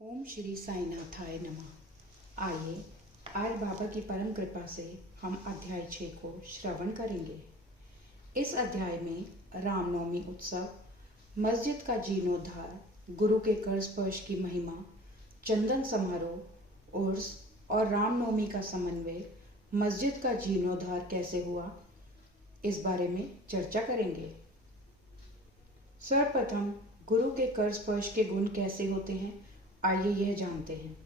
ओम श्री साईनाथाय नमः। आइए आज बाबा की परम कृपा से हम अध्याय 6 को श्रवण करेंगे। इस अध्याय में रामनवमी उत्सव, मस्जिद का जीर्णोद्धार, गुरु के कर स्पर्श की महिमा, चंदन समारोह, उर्स और रामनवमी का समन्वय, मस्जिद का जीर्णोद्धार कैसे हुआ, इस बारे में चर्चा करेंगे। सर्वप्रथम गुरु के कर स्पर्श के गुण कैसे होते हैं, आइए यह जानते हैं।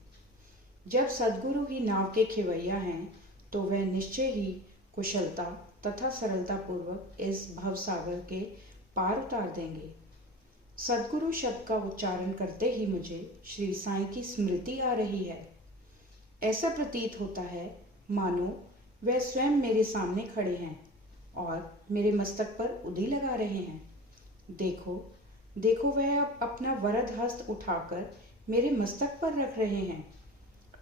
जब सद्गुरु ही नाव के खेवैया हैं तो वह निश्चय ही कुशलता तथा सरलता पूर्वक इस भवसागर के पार उतार देंगे। सद्गुरु शब्द का उच्चारण करते ही मुझे श्री साईं की स्मृति आ रही है। ऐसा प्रतीत होता है मानो वह स्वयं मेरे सामने खड़े हैं और मेरे मस्तक पर उंगली लगा रहे हैं। देखो देखो, वह अब अपना वरद हस्त उठाकर मेरे मस्तक पर रख रहे हैं।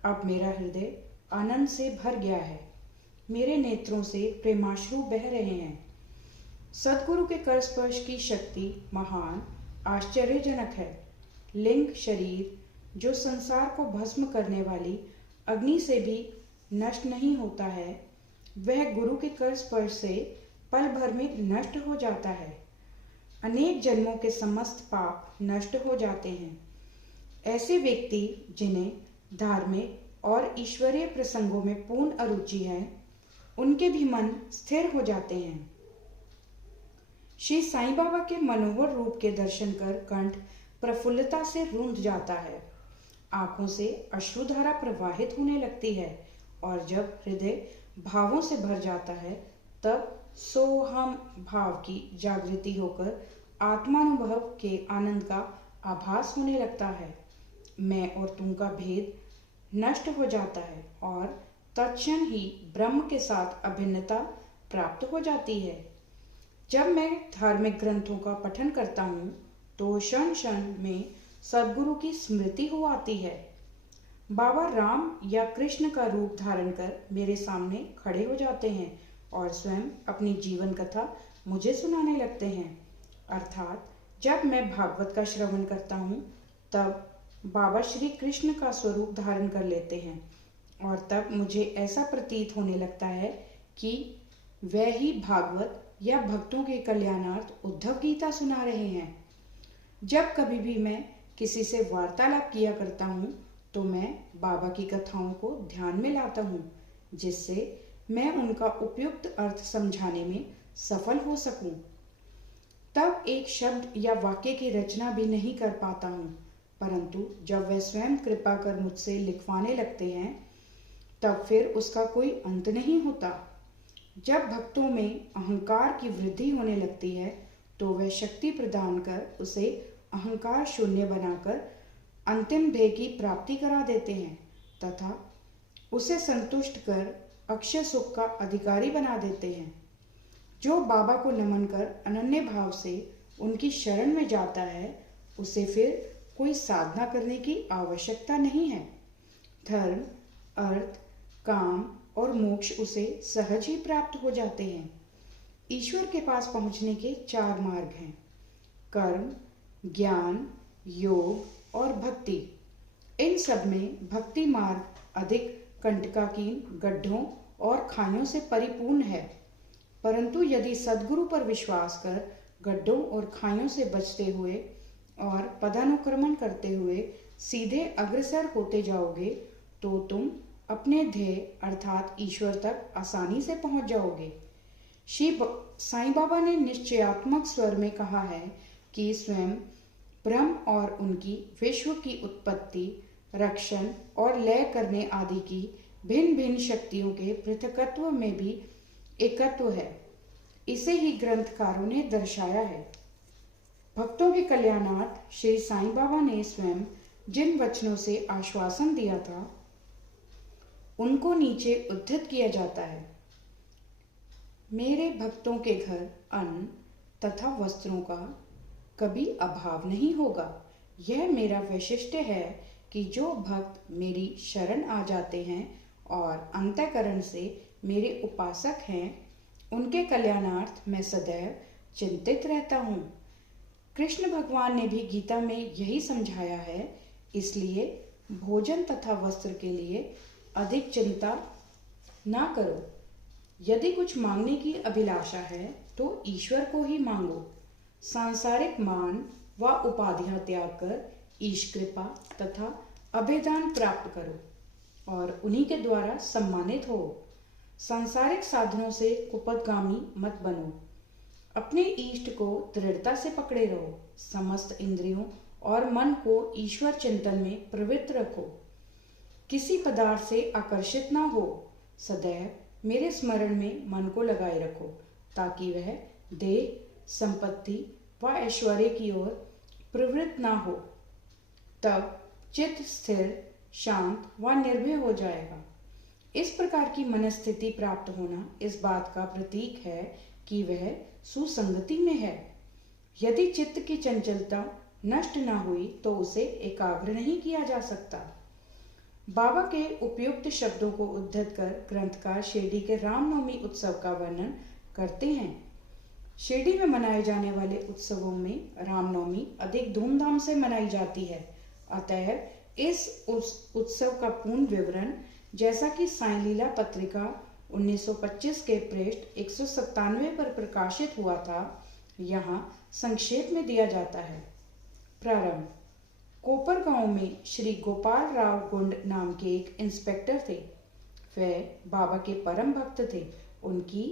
अब मेरा हृदय आनंद से भर गया है, मेरे नेत्रों से प्रेमाश्रु बह रहे हैं। सद्गुरु के कर स्पर्श की शक्ति महान आश्चर्यजनक है। लिंग शरीर जो संसार को भस्म करने वाली अग्नि से भी नष्ट नहीं होता है, वह गुरु के कर स्पर्श से पल भर में नष्ट हो जाता है। अनेक जन्मों के समस्त पाप नष्ट हो जाते हैं। ऐसे व्यक्ति जिन्हें धार्मिक और ईश्वरीय प्रसंगों में पूर्ण अरुचि है, उनके भी मन स्थिर हो जाते हैं। श्री साईं बाबा के मनोहर रूप के दर्शन कर कंठ प्रफुल्लता से रूंध जाता है, आंखों से अश्रुधारा प्रवाहित होने लगती है और जब हृदय भावों से भर जाता है तब सोहम भाव की जागृति होकर आत्मानुभव के आनंद का आभास होने लगता है। मैं और तुम का भेद नष्ट हो जाता है और तत्क्षण ही ब्रह्म के साथ अभिन्नता प्राप्त हो जाती है। जब मैं धार्मिक ग्रंथों का पठन करता हूँ तो क्षण क्षण में सद्गुरु की स्मृति हो आती है। बाबा राम या कृष्ण का रूप धारण कर मेरे सामने खड़े हो जाते हैं और स्वयं अपनी जीवन कथा मुझे सुनाने लगते हैं। अर्थात जब मैं भागवत का श्रवण करता हूँ तब बाबा श्री कृष्ण का स्वरूप धारण कर लेते हैं और तब मुझे ऐसा प्रतीत होने लगता है कि वह ही भागवत या भक्तों के कल्याणार्थ उद्धव गीता सुना रहे हैं। जब कभी भी मैं किसी से वार्तालाप किया करता हूँ तो मैं बाबा की कथाओं को ध्यान में लाता हूँ, जिससे मैं उनका उपयुक्त अर्थ समझाने में सफल हो सकूं। तब एक शब्द या वाक्य की रचना भी नहीं कर पाता हूँ, परंतु जब वह स्वयं कृपा कर मुझसे लिखवाने लगते हैं तब फिर उसका कोई अंत नहीं होता। जब भक्तों में अहंकार की वृद्धि होने लगती है तो वह शक्ति प्रदान कर उसे अहंकार शून्य बनाकर अंतिम ध्येय की प्राप्ति करा देते हैं तथा उसे संतुष्ट कर अक्षय सुख का अधिकारी बना देते हैं। जो बाबा को नमन कर अनन्य भाव से उनकी शरण में जाता है उसे फिर कोई साधना करने की आवश्यकता नहीं है। धर्म, अर्थ, काम और मोक्ष उसे सहज ही प्राप्त हो जाते हैं। ईश्वर के पास पहुंचने के 4 मार्ग हैं: कर्म, ज्ञान, योग और भक्ति। इन सब में भक्ति मार्ग अधिक कंटकाकीन गड्ढों और खाइयों से परिपूर्ण है, परंतु यदि सद्गुरु पर विश्वास कर गड्ढों और खाइयों से बचते हुए और पदानुक्रमण करते हुए सीधे अग्रसर होते जाओगे तो तुम अपने ध्येय अर्थात ईश्वर तक आसानी से पहुंच जाओगे। श्री साईं बाबा ने निश्चयात्मक स्वर में कहा है कि स्वयं ब्रह्म और उनकी विश्व की उत्पत्ति, रक्षण और लय करने आदि की भिन्न भिन्न शक्तियों के पृथकत्व में भी एकत्व है। इसे ही ग्रंथकारों ने दर्शाया है। भक्तों के कल्याणार्थ श्री साईं बाबा ने स्वयं जिन वचनों से आश्वासन दिया था उनको नीचे उद्धृत किया जाता है। मेरे भक्तों के घर अन्न तथा वस्त्रों का कभी अभाव नहीं होगा। यह मेरा वैशिष्ट्य है कि जो भक्त मेरी शरण आ जाते हैं और अंतःकरण से मेरे उपासक हैं, उनके कल्याणार्थ मैं सदैव चिंतित रहता हूँ। कृष्ण भगवान ने भी गीता में यही समझाया है इसलिए भोजन तथा वस्त्र के लिए अधिक चिंता ना करो। यदि कुछ मांगने की अभिलाषा है तो ईश्वर को ही मांगो। सांसारिक मान व उपाधियां त्याग कर ईश कृपा तथा अभेदान प्राप्त करो और उन्हीं के द्वारा सम्मानित हो। सांसारिक साधनों से कुपथगामी मत बनो। अपने इष्ट को दृढ़ता से पकड़े रहो। समस्त इंद्रियों और मन को ईश्वर चिंतन में प्रवृत्त रखो। किसी पदार्थ से आकर्षित ना हो। सदैव मेरे स्मरण में मन को लगाए रखो ताकि वह देह, संपत्ति व ऐश्वर्य की ओर प्रवृत्त ना हो। तब चित्त स्थिर, शांत व निर्भय हो जाएगा। इस प्रकार की मनस्थिति प्राप्त होना इस बात का प्रतीक है कि वह सुसंगति में है। यदि चित्त की चंचलता नष्ट न हुई तो उसे एकाग्र नहीं किया जा सकता। बाबा के उपयुक्त शब्दों को उद्धृत कर ग्रंथकार शिरडी के रामनवमी उत्सव का वर्णन करते हैं। शिरडी में मनाए जाने वाले उत्सवों में रामनवमी अधिक धूमधाम से मनाई जाती है। अतः इस उत्सव का पूर्ण विवरण, जैसा कि साईं लीला पत्रिका 1925 के पृष्ठ 197 पर प्रकाशित हुआ था, यहाँ संक्षेप में दिया जाता है। प्रारंभ। कोपर गांव में श्री गोपाल राव गुंड नाम के एक इंस्पेक्टर थे। वे बाबा के परम भक्त थे। उनकी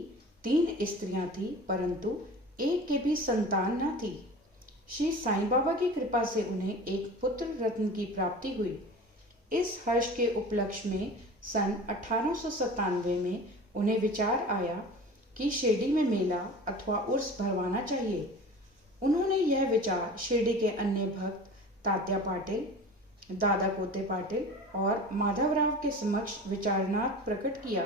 3 स्त्रियां थी, परंतु एक के भी संतान न थी। श्री साईं बाबा की कृपा से उन्हें एक पुत्र रत्न की प्राप्ति हुई। इस हर्ष के उपलक्ष्य में सन 1897 में उन्हें विचार आया कि शिरडी में मेला अथवा उर्स भरवाना चाहिए। उन्होंने यह विचार शिरडी के अन्य भक्त तात्या पाटिल, दादा कोते पाटिल और माधवराव के समक्ष विचारनाथ प्रकट किया।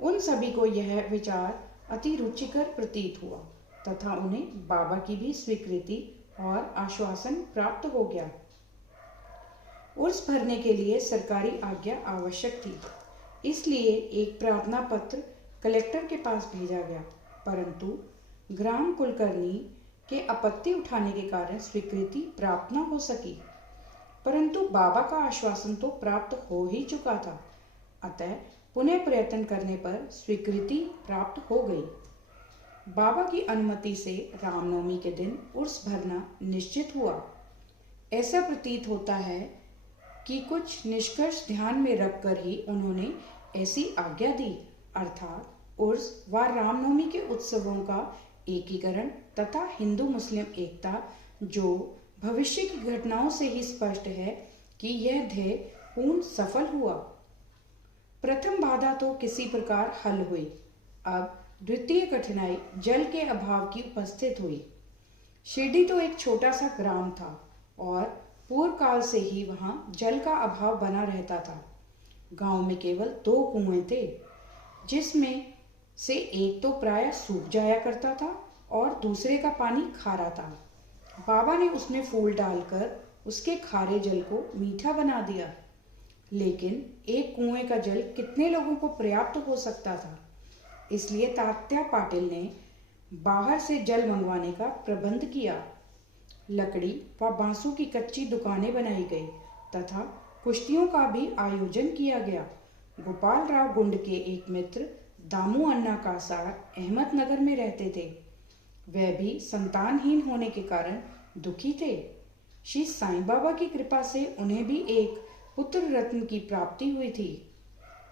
उन सभी को यह विचार अति रुचिकर प्रतीत हुआ तथा उन्हें बाबा की भी स्वीकृति और आश्वासन प्राप्त हो गया। उर्स भरने के लिए सरकारी आज्ञा आवश्यक थी, इसलिए एक प्रार्थना पत्र कलेक्टर के पास भेजा गया, परंतु ग्राम कुलकर्णी के आपत्ति उठाने के कारण स्वीकृति प्राप्त न हो सकी। परंतु बाबा का आश्वासन तो प्राप्त हो ही चुका था, अतः पुनः प्रयत्न करने पर स्वीकृति प्राप्त हो गई। बाबा की अनुमति से रामनवमी के दिन उर्स भरना निश्चित हुआ। ऐसा प्रतीत होता है कि कुछ निष्कर्ष ध्यान में रखकर ही उन्होंने ऐसी आज्ञा दी, अर्थात उर्स व रामनवमी के उत्सवों का एकीकरण तथा हिंदू मुस्लिम एकता, जो भविष्य की घटनाओं से ही स्पष्ट है कि यह ध्येय पूर्ण सफल हुआ। प्रथम बाधा तो किसी प्रकार हल हुई। अब द्वितीय कठिनाई जल के अभाव की उपस्थित हुई। शिरडी तो एक छोटा सा ग्राम था और पूर्व काल से ही वहां जल का अभाव बना रहता था। गांव में केवल 2 कुएं थे, जिसमें से एक तो प्रायः सूख जाया करता था और दूसरे का पानी खारा था। बाबा ने उसमें फूल डालकर उसके खारे जल को मीठा बना दिया, लेकिन एक कुएं का जल कितने लोगों को पर्याप्त हो सकता था। इसलिए तात्या पाटिल ने बाहर से जल मंगवाने का प्रबंध किया। लकड़ी व बांसों की कच्ची दुकानें बनाई गई तथा कुश्तियों का भी आयोजन किया गया। गोपाल राव गुंड के एक मित्र दामू अन्ना कासार अहमदनगर में रहते थे। वह भी संतानहीन होने के कारण दुखी थे। श्री साईं बाबा की कृपा से उन्हें भी एक पुत्र रत्न की प्राप्ति हुई थी।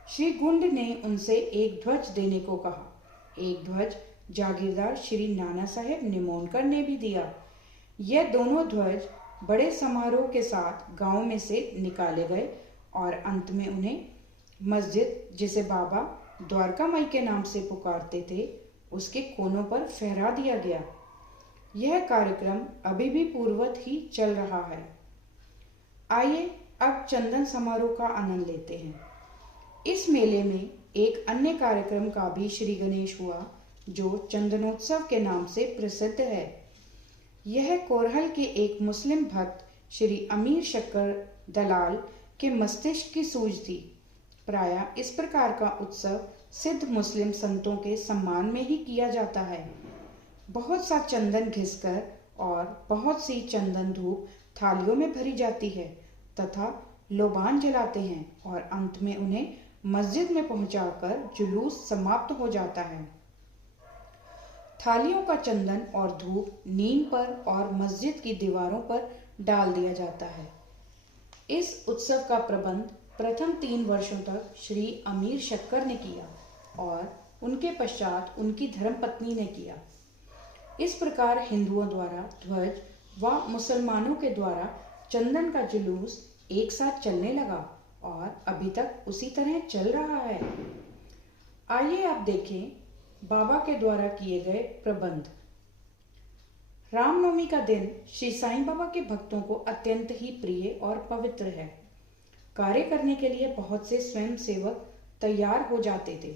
श्री गुंड ने उनसे एक ध्वज देने को कहा। एक ध्वज जागीरदार श्री नाना साहेब निमोनकर ने भी दिया। यह दोनों ध्वज बड़े समारोह के साथ गांव में से निकाले गए और अंत में उन्हें मस्जिद, जिसे बाबा द्वारका माई के नाम से पुकारते थे, उसके कोनों पर फहरा दिया गया। यह कार्यक्रम अभी भी पूर्ववत ही चल रहा है। आइए अब चंदन समारोह का आनंद लेते हैं। इस मेले में एक अन्य कार्यक्रम का भी श्री गणेश हुआ, जो चंदनोत्सव के नाम से प्रसिद्ध है। यह कोरहल के एक मुस्लिम भक्त श्री अमीर शक्कर दलाल के मस्तिष्क की सूझ थी। प्रायः इस प्रकार का उत्सव सिद्ध मुस्लिम संतों के सम्मान में ही किया जाता है। बहुत सा चंदन घिसकर और बहुत सी चंदन धूप थालियों में भरी जाती है तथा लोबान जलाते हैं और अंत में उन्हें मस्जिद में पहुंचाकर जुलूस समाप्त हो जाता है। थालियों का चंदन और धूप नीम पर और मस्जिद की दीवारों पर डाल दिया जाता है। इस उत्सव का प्रबंध प्रथम 3 वर्षों तक श्री अमीर शक्कर ने किया और उनके पश्चात उनकी धर्मपत्नी ने किया। इस प्रकार हिंदुओं द्वारा ध्वज व मुसलमानों के द्वारा चंदन का जुलूस एक साथ चलने लगा और अभी तक उसी तरह चल रहा है। आइए आप देखें बाबा के द्वारा किए गए प्रबंध। रामनवमी का दिन श्री साईं बाबा के भक्तों को अत्यंत ही प्रिय और पवित्र है। कार्य करने के लिए बहुत से स्वयं सेवक तैयार हो जाते थे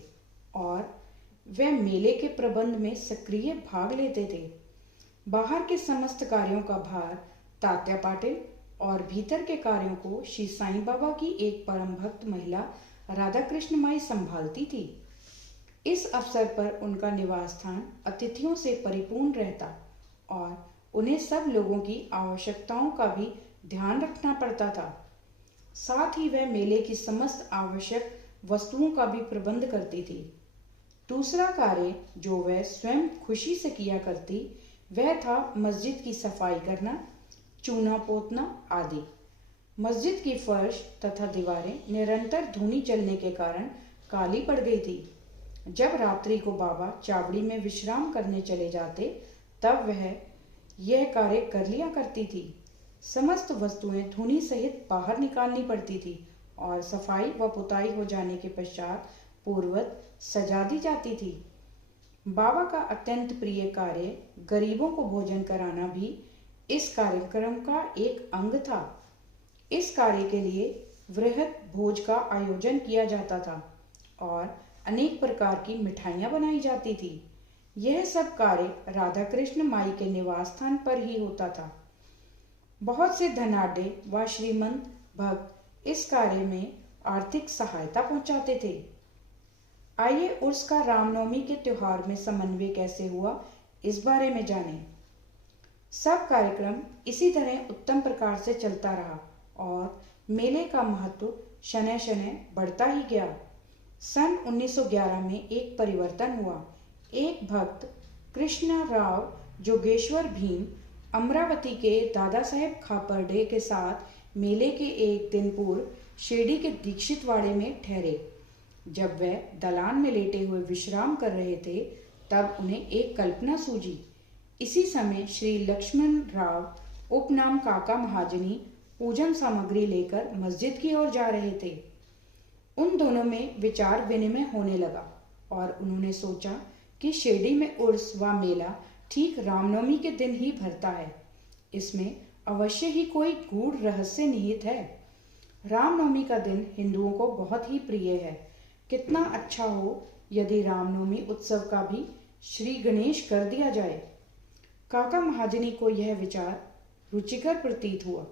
और वे मेले के प्रबंध में सक्रिय भाग लेते थे। बाहर के समस्त कार्यों का भार तात्या पाटिल और भीतर के कार्यों को श्री साईं बाबा की एक परम भक्त महिला राधा कृष्ण माई संभालती थी। इस अवसर पर उनका निवास स्थान अतिथियों से परिपूर्ण रहता और उन्हें सब लोगों की आवश्यकताओं का भी ध्यान रखना पड़ता था। साथ ही वह मेले की समस्त आवश्यक वस्तुओं का भी प्रबंध करती थी। दूसरा कार्य जो वह स्वयं खुशी से किया करती वह था मस्जिद की सफाई करना, चूना पोतना आदि। मस्जिद की फर्श तथा दीवारें निरंतर धूनी चलने के कारण काली पड़ गई थी। जब रात्रि को बाबा चावड़ी में विश्राम करने चले जाते तब वह यह कार्य कर लिया करती थी। समस्त वस्तुएं धूनी सहित बाहर निकालनी पड़ती थी और सफाई व पुताई हो जाने के पश्चात पूर्ववत सजा दी जाती थी। बाबा का अत्यंत प्रिय कार्य गरीबों को भोजन कराना भी इस कार्यक्रम का एक अंग था। इस कार्य के लिए वृहद भोज का आयोजन किया जाता था और अनेक प्रकार की मिठाइयाँ बनाई जाती थी। यह सब कार्य राधा कृष्ण माई के निवास स्थान पर ही होता था। बहुत से धनाढ्य व श्रीमंत भक्त इस कार्य में आर्थिक सहायता पहुंचाते थे। आइए उर्स का रामनवमी के त्योहार में समन्वय कैसे हुआ इस बारे में जानें। सब कार्यक्रम इसी तरह उत्तम प्रकार से चलता रहा और मेले का महत्व शनय शनय बढ़ता ही गया। सन 1911 में एक परिवर्तन हुआ। एक भक्त कृष्ण राव जोगेश्वर भीम अमरावती के दादा साहेब खापर्डे के साथ मेले के एक दिन पूर्व शिरडी के दीक्षित वाड़े में ठहरे। जब वह दलान में लेटे हुए विश्राम कर रहे थे तब उन्हें एक कल्पना सूझी। इसी समय श्री लक्ष्मण राव उपनाम काका महाजनी पूजन सामग्री लेकर मस्जिद की ओर जा रहे थे। उन दोनों में विचार विनिमय होने लगा और उन्होंने सोचा कि शिरडी में उर्स व मेला ठीक रामनवमी के दिन ही भरता है। इसमें अवश्य ही कोई गूढ़ रहस्य निहित है। रामनवमी का दिन हिंदुओं को बहुत ही प्रिय है। कितना अच्छा हो यदि रामनवमी उत्सव का भी श्री गणेश कर दिया जाए। काका महाजनी को यह विचार रुचिकर प्रतीत हुआ।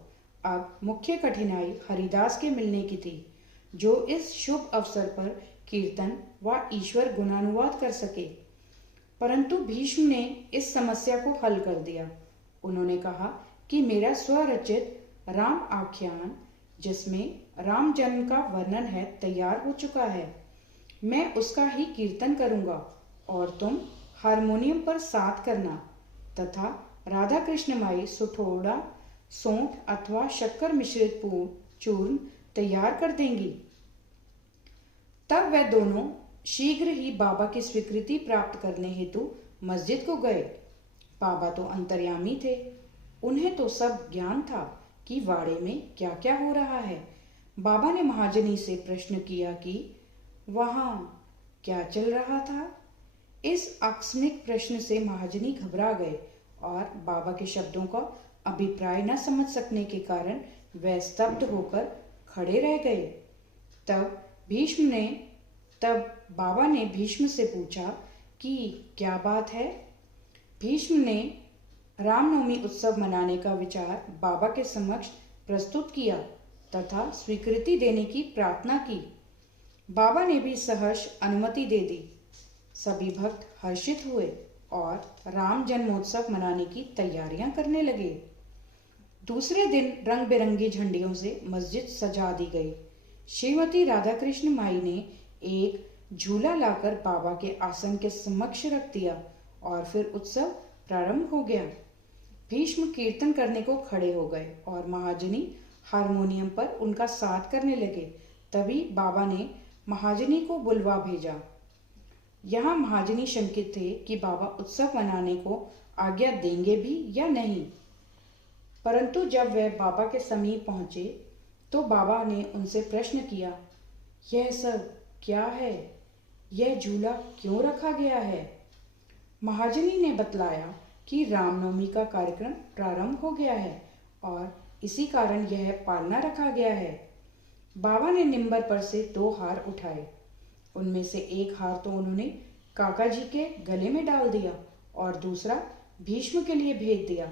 अब मुख्य कठिनाई हरिदास के मिलने की थी जो इस शुभ अवसर पर कीर्तन व ईश्वर गुणानुवाद कर सके। परंतु भीष्म ने इस समस्या को हल कर दिया। उन्होंने कहा कि मेरा स्वरचित राम आख्यान जिसमें राम जन्म का वर्णन है तैयार हो चुका है। मैं उसका ही कीर्तन करूंगा और तुम हारमोनियम पर साथ करना तथा राधा कृष्ण माई सुठोड़ा सौंठ अथवा शक्कर मिश्रित चूर्ण तैयार कर देंगी। तब वह दोनों शीघ्र ही बाबा की स्वीकृति प्राप्त करने हेतु मस्जिद को गए। बाबा तो अंतर्यामी थे। उन्हें तो सब ज्ञान था कि वाड़े में क्या क्या हो रहा है। बाबा ने महाजनी से प्रश्न किया कि वहां क्या चल रहा था। इस आकस्मिक प्रश्न से महाजनी घबरा गए और बाबा के शब्दों का अभिप्राय न समझ सकने के कारण वह स्तब्ध होकर खड़े रह गए। तब बाबा ने भीष्म से पूछा कि क्या बात है। भीष्म ने रामनवमी उत्सव मनाने का विचार बाबा के समक्ष प्रस्तुत किया तथा स्वीकृति देने की प्रार्थना की। बाबा ने भी सहर्ष अनुमति दे दी। सभी भक्त हर्षित हुए और राम जन्मोत्सव मनाने की तैयारियां करने लगे। दूसरे दिन रंग बिरंगी झंडियों से मस्जिद सजा दी गई। श्रीमती राधाकृष्ण माई ने एक झूला लाकर बाबा के आसन के समक्ष रख दिया और फिर उत्सव प्रारंभ हो गया। भीष्म कीर्तन करने को खड़े हो गए और महाजनी हारमोनियम पर उनका साथ करने लगे। तभी बाबा ने महाजनी को बुलवा भेजा। यहाँ महाजनी शंकित थे कि बाबा उत्सव मनाने को आज्ञा देंगे भी या नहीं, परंतु जब वे बाबा के समीप पहुंचे तो बाबा ने उनसे प्रश्न किया, यह सब क्या है? यह झूला क्यों रखा गया है? महाजनी ने बतलाया कि रामनवमी का कार्यक्रम प्रारंभ हो गया है और इसी कारण यह पालना रखा गया है। बाबा ने निंबर पर से 2 हार उठाए। उनमें से एक हार तो उन्होंने काका जी के गले में डाल दिया और दूसरा भीष्म के लिए भेज दिया।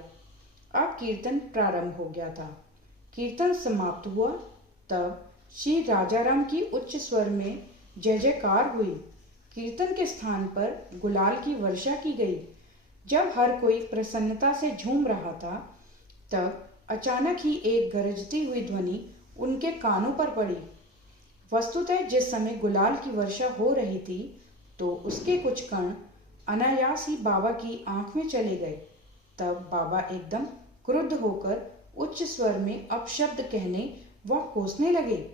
अब कीर्तन प्रारंभ हो गया था। कीर्तन समाप्त हुआ तब श्री राजाराम की उच्च स्वर में जय जयकार हुई। कीर्तन के स्थान पर गुलाल की वर्षा की गई। जब हर कोई प्रसन्नता से झूम रहा था तब अचानक ही एक गरजती हुई ध्वनि उनके कानों पर पड़ी। वस्तुतः जिस समय गुलाल की वर्षा हो रही थी तो उसके कुछ कण अनायास ही बाबा की आंख में चले गए। तब बाबा एकदम क्रुद्ध होकर उच्च स्वर में अपशब्द कहने व कोसने लगे।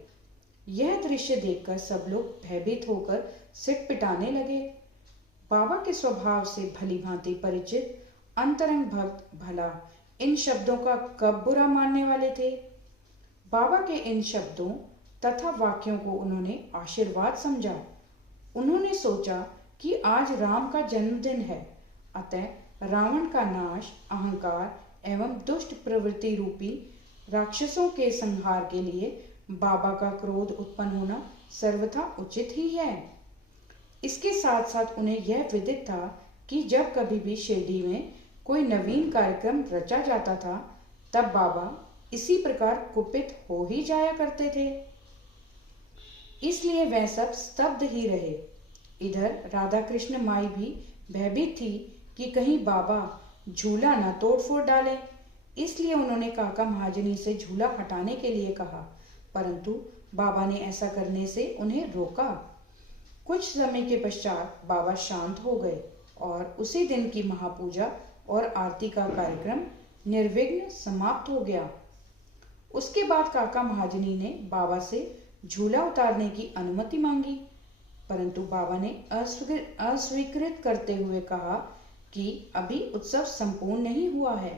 यह दृश्य देखकर सब लोग भयभीत होकर सिर पिटाने लगे। बाबा के स्वभाव से भली भांति परिचित अंतरंग भक्त भला इन शब्दों का कब बुरा मानने वाले थे। बाबा के इन शब्दों तथा वाक्यों को उन्होंने आशीर्वाद समझा। उन्होंने सोचा कि आज राम का जन्मदिन है, अतः रावण का नाश, अहंकार एवं दुष्ट प्रवृत्ति रूपी राक्षसों के संहार के लिए बाबा का क्रोध उत्पन्न होना सर्वथा उचित ही है। इसके साथ साथ उन्हें यह विदित था कि जब कभी भी शिरडी में कोई नवीन कार्यक्रम रचा जाता था तब बाबा इसी प्रकार कुपित हो ही जाया करते थे। इसलिए वह सब स्तब्ध ही रहे। इधर राधा कृष्ण माई भी भयभीत थी कि कहीं बाबा झूला न तोड़फोड़ डालें। इसलिए उन्होंने काका महाजनी से झूला हटाने के लिए कहा, परंतु बाबा ने ऐसा करने से उन्हें रोका। कुछ समय के पश्चात बाबा शांत हो गए और उसी दिन की महापूजा और आरती का कार्यक्रम निर्विघ्न समाप्त हो गया। उसके बाद काका महाजनी ने बाबा से झूला उतारने की अनुमति मांगी, परंतु बाबा ने अस्वीकृत करते हुए कहा कि अभी उत्सव संपूर्ण नहीं हुआ है।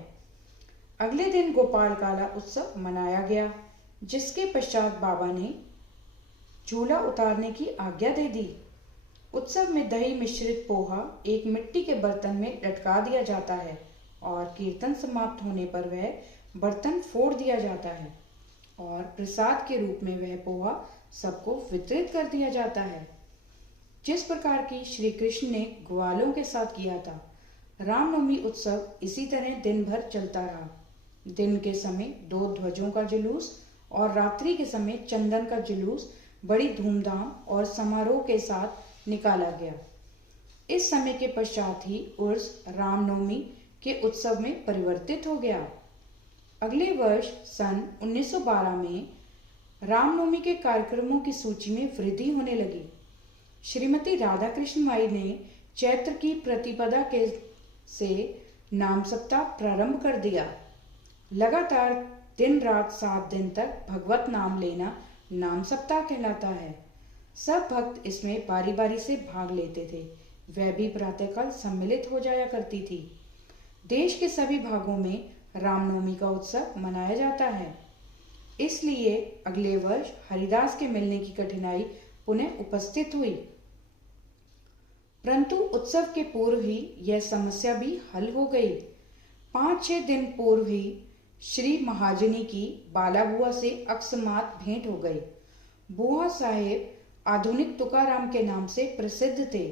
अगले दिन गोपाल काला उत्सव मनाया गया, जिसके पश्चात बाबा ने झूला उतारने की आज्ञा दे दी। उत्सव में दही मिश्रित पोहा एक मिट्टी के बर्तन में लटका दिया जाता है और कीर्तन समाप्त होने पर वह बर्तन फोड़ दिया जाता है और प्रसाद के रूप में वह पोहा सबको वितरित कर दिया जाता है। जिस प्रकार की श्री कृष्ण ने ग्वालों के साथ किया था, रामनवमी उत्सव इसी तरह दिन भर चलता रहा। दिन के समय 2 ध्वजों का जुलूस और रात्रि के समय चंदन का जुलूस बड़ी धूमधाम और समारोह के साथ निकाला गया। इस समय के पश्चात ही उर्स रामनवमी के उत्सव में परिवर्तित हो गया। अगले वर्ष सन 1912 में रामनवमी के कार्यक्रमों की सूची में वृद्धि होने लगी। श्रीमती राधाकृष्ण माई ने चैत्र की प्रतिपदा के से नाम सप्ताह प्रारंभ कर दिया। लगातार दिन रात 7 दिन तक भगवत नाम लेना नाम सप्ताह कहलाता है। सब भक्त इसमें बारी बारी से भाग लेते थे। वह भी प्रातःकाल सम्मिलित हो जाया करती थी। देश के सभी भागों में रामनवमी का उत्सव मनाया जाता है। इसलिए अगले वर्ष हरिदास के मिलने की कठिनाई पुनः उपस्थित हुई, परंतु उत्सव के पूर्व ही यह समस्या भी हल हो गई। 5-6 दिन पूर्व ही श्री महाजनी की बाला बुआ से अकस्मात भेंट हो गई। बुआ साहेब आधुनिक तुकाराम के नाम से प्रसिद्ध थे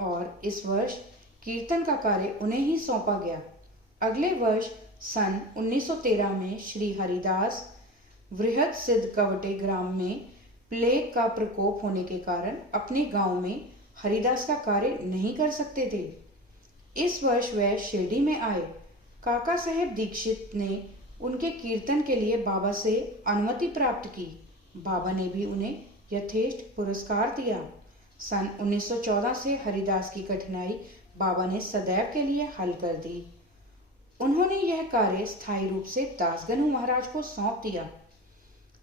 और इस वर्ष कीर्तन का कार्य उन्हें ही सौंपा गया। अगले वर्ष सन 1913 में श्री हरिदास वृहद सिद्ध कवटे ग्राम में प्लेग का प्रकोप होने के कारण अपने गांव में हरिदास का कार्य नहीं कर सकते थे। इस वर्ष वह शिरडी में आए। काका साहेब दीक्षित ने उनके कीर्तन के लिए बाबा से अनुमति प्राप्त की। बाबा ने भी उन्हें यथेष्ट पुरस्कार दिया। सन 1914 से हरिदास की कठिनाई बाबा ने सदैव के लिए हल कर दी। उन्होंने यह कार्य स्थायी रूप से दासगनु महाराज को सौंप दिया।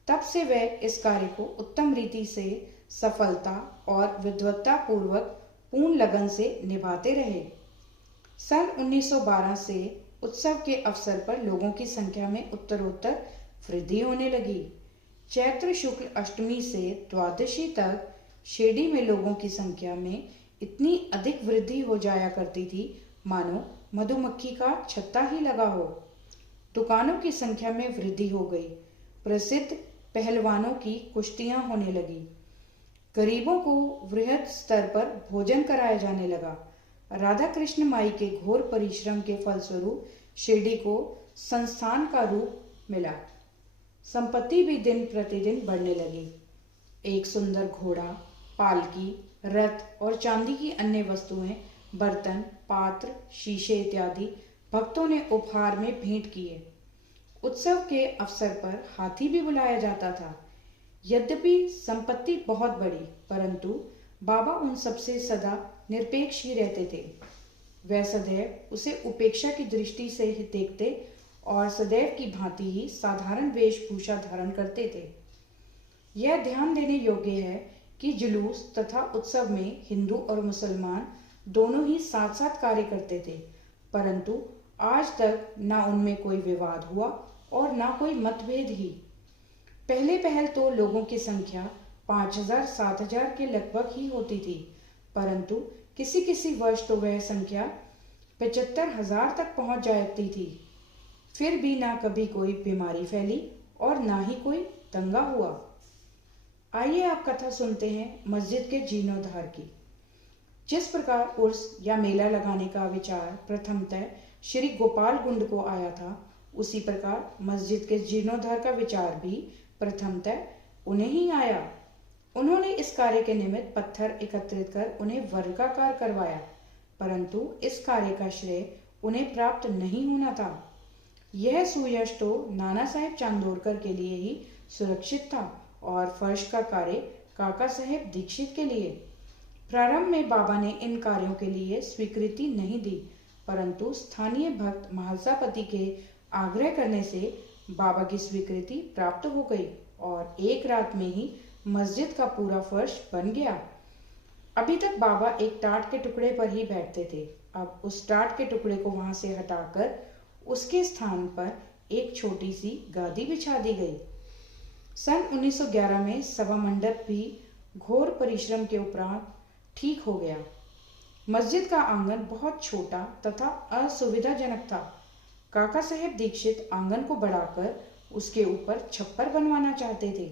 तब से वे इस कार्य को उत्तम रीति से, सफलता और विद्वत्ता पूर्वक पूर्ण लगन से निभाते रहे। सन 1912 से उत्सव के अवसर पर लोगों की संख्या में उत्तरोत्तर वृद्धि होने लगी। चैत्र शुक्ल अष्टमी से द्वादशी तक शिरडी में लोगों की संख्या में इतनी अधिक वृद्धि हो जाया करती थी मानो मधुमक्खी का छत्ता ही लगा हो। दुकानों की संख्या में वृद्धि हो गई। प्रसिद्ध पहलवानों की कुश्तियां होने लगी। गरीबों को वृहद स्तर पर भोजन कराया जाने लगा। राधा कृष्ण माई के घोर परिश्रम के फलस्वरूप शिरडी को संस्थान का रूप मिला। संपत्ति भी दिन प्रतिदिन बढ़ने लगी। एक सुंदर घोड़ा, पालकी, रथ और चांदी की अन्य वस्तुएं, बर्तन, पात्र, शीशे इत्यादि भक्तों ने उपहार में भेंट किए। उत्सव के अवसर पर हाथी भी बुलाया जाता था। यद्यपि संपत्ति बहुत बड़ी, परंतु बाबा उन सबसे सदा निरपेक्ष ही रहते थे। वह सदैव उसे उपेक्षा की दृष्टि से ही देखते और सदैव की भांति ही साधारण वेशभूषा धारण करते थे। यह ध्यान देने योग्य है कि जुलूस तथा उत्सव में हिंदू और मुसलमान दोनों ही साथ साथ कार्य करते थे, परंतु आज तक ना उनमें कोई विवाद हुआ और ना कोई मतभेद ही। पहले पहल तो लोगों की संख्या 5000-7000 के लगभग ही होती थी, परंतु किसी किसी वर्ष तो वह संख्या 75,000 तक पहुंच जाती थी। फिर भी ना कभी कोई बीमारी फैली और ना ही कोई दंगा हुआ। आइए आप कथा सुनते हैं मस्जिद के जीर्णोद्धार की। जिस प्रकार उर्स या मेला लगाने का विचार प्रथमतः श्री गोपाल गुंड को आया था, उसी प्रकार मस्जिद के जीर्णोद्धार का विचार भी प्रथमतः उन्हें ही आया। उन्होंने इस कार्य के निमित्त पत्थर एकत्रित कर उन्हें वर्गाकार करवाया, परंतु इस कार्य का श्रेय उन्हें प्राप्त नहीं होना था। यह सुयश तो नाना साहेब चांदोरकर के लिए ही सुरक्षित था और फर्श का कार्य काका साहेब दीक्षित के लिए। प्रारंभ में बाबा ने इन कार्यों के लिए स्वीकृति नहीं दी, परंतु स्थानीय भक्त महालसापति के आग्रह करने से बाबा की स्वीकृति प्राप्त हो गई और एक रात में ही मस्जिद का पूरा फर्श बन गया। अभी तक बाबा एक टाट के टुकड़े पर ही बैठते थे। अब उस टाट के टुकड़े को वहां से हटाकर उसके स्थान पर एक छोटी सी गादी बिछा दी गई। सन 1911 में सभा मंडप भी घोर परिश्रम के उपरांत ठीक हो गया। मस्जिद का आंगन बहुत छोटा तथा असुविधाजनक था। काका साहेब दीक्षित आंगन को बढ़ाकर उसके ऊपर छप्पर बनवाना चाहते थे।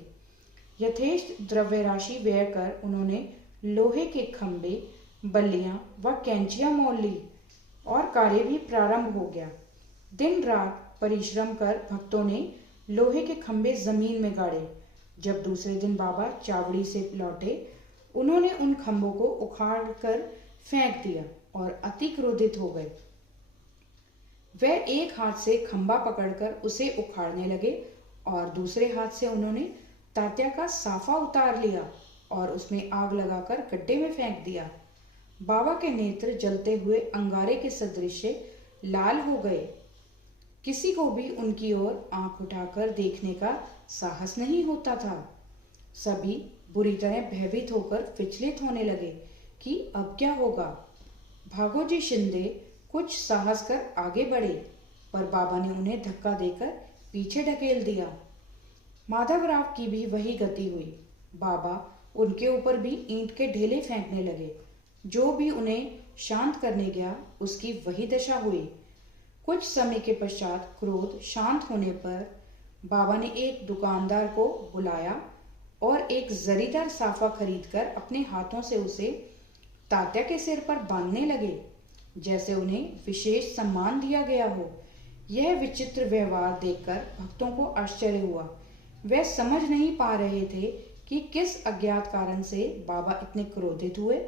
यथेष्ट द्रव्य राशि व्यय कर उन्होंने लोहे के खंभे, बल्लियां व कैंचियां मोल ली और कार्य भी प्रारंभ हो गया। दिन रात परिश्रम कर भक्तों ने लोहे के खंभे जमीन में गाड़े। जब दूसरे दिन बाबा चावड़ी से लौटे, उन्होंने उन खंभों को उखाड़ कर फेंक दिया और अति क्रोधित हो गए। वह एक हाथ से खंभा पकड़कर उसे उखाड़ने लगे और दूसरे हाथ से उन्होंने तात्या का साफा उतार लिया और उसमें आग लगाकर गड्ढे में फेंक दिया। बाबा के नेत्र जलते हुए अंगारे के सदृश लाल हो गए। किसी को भी उनकी ओर आंख उठाकर देखने का साहस नहीं होता था। सभी बुरी तरह भयभीत होकर विचलित होने लगे कि अब क्या होगा। भागोजी शिंदे कुछ साहस कर आगे बढ़े, पर बाबा ने उन्हें धक्का देकर पीछे ढकेल दिया। माधवराव की भी वही गति हुई। बाबा उनके ऊपर भी ईंट के ढेले फेंकने लगे। जो भी उन्हें शांत करने गया, उसकी वही दशा हुई। कुछ समय के पश्चात क्रोध शांत होने पर बाबा ने एक दुकानदार को बुलाया और एक जरीदार साफा खरीदकर अपने हाथों से उसे तात्या के सिर पर बांधने लगे, जैसे उन्हें विशेष सम्मान दिया गया हो। यह विचित्र व्यवहार देखकर भक्तों को आश्चर्य हुआ। वे समझ नहीं पा रहे थे कि किस अज्ञात कारण से बाबा इतने क्रोधित हुए।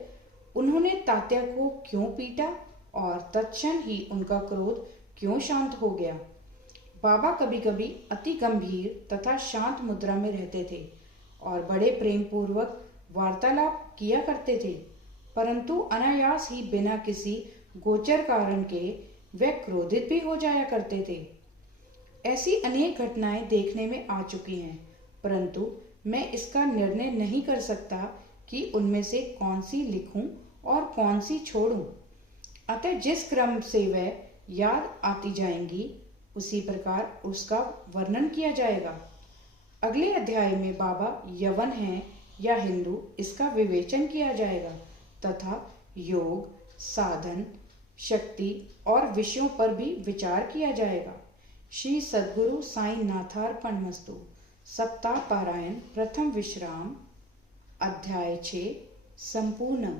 उन्होंने तात्या को क्यों पीटा और तत्क्षण ही उनका क्रोध क्यों शांत हो गया। बाबा कभी कभी अति गंभीर तथा शांत मुद्रा में रहते थे और बड़े प्रेम पूर्वक वार्तालाप किया करते थे, परंतु अनायास ही बिना किसी गोचर कारण के वे क्रोधित भी हो जाया करते थे। ऐसी अनेक घटनाएं देखने में आ चुकी हैं, परंतु मैं इसका निर्णय नहीं कर सकता कि उनमें से कौन सी लिखूं और कौन सी छोड़ूं। अतः जिस क्रम से वह याद आती जाएंगी उसी प्रकार उसका वर्णन किया जाएगा। अगले अध्याय में बाबा यवन हैं या हिंदू इसका विवेचन किया जाएगा तथा योग, साधन, शक्ति और विषयों पर भी विचार किया जाएगा। श्री सद्गुरु साईं नाथार्पणमस्तु। सप्ताह पारायण प्रथम विश्राम अध्याय 6 संपूर्ण।